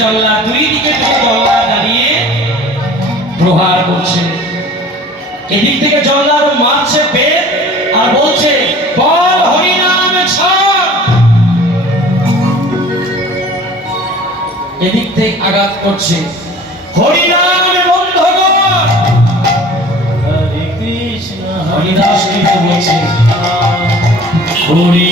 জল্লা দুই দিকে দুটো জল্লা দাঁড়িয়ে প্রহার করছে। এদিক থেকে জল্লার মারছে পেট আর বলছে, বল এদিক থেকে আঘাত করছে। হরিনাম বন্ধ কর। হরিদাস কিন্তু বলছে হরি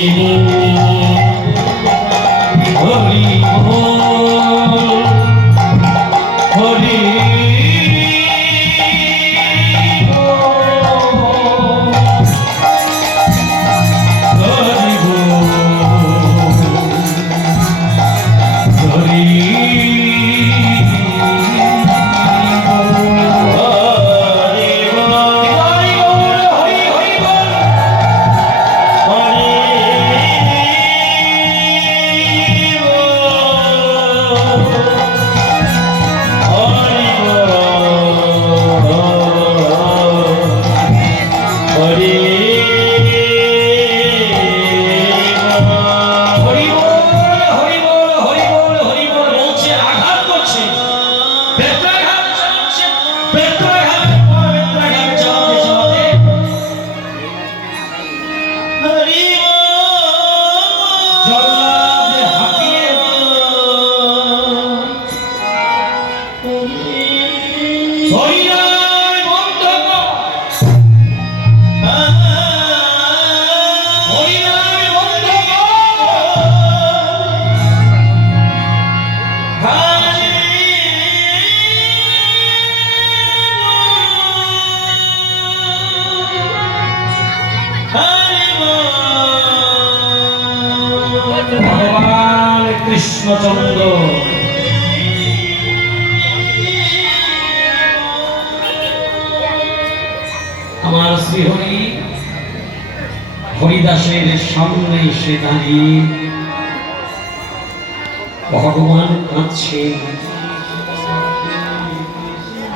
জল্লাদ কৃষ্ণচন্দ্র। আমার শ্রীহরি হরিদাসের সামনে এসে দাঁড়িয়ে ভগবান কাঁদছে।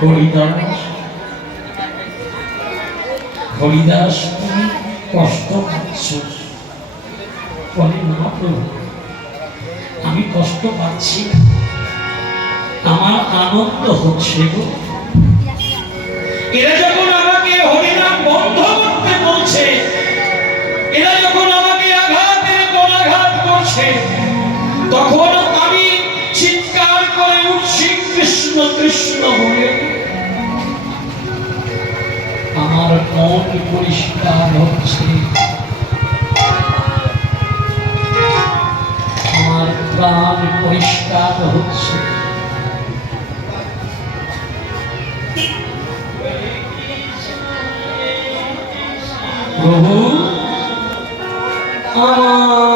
হরিদাস হরিদাস, তুমি কষ্ট পাচ্ছ। বলে না প্রভু আমি কষ্ট পাচ্ছি আমার আনন্দ হচ্ছে গো। এরা যখন আমাকে হরিনাম বন্ধ করতে বলছে, এরা যখন আমাকে আঘাতের পর আঘাত করছে তখন আমি চিৎকার করে উঠছি, কৃষ্ণ কৃষ্ণ বলে। আমার মন পরিষ্কার হচ্ছে। প্রাণ পরিষ্কার হচ্ছে। প্রভু আমার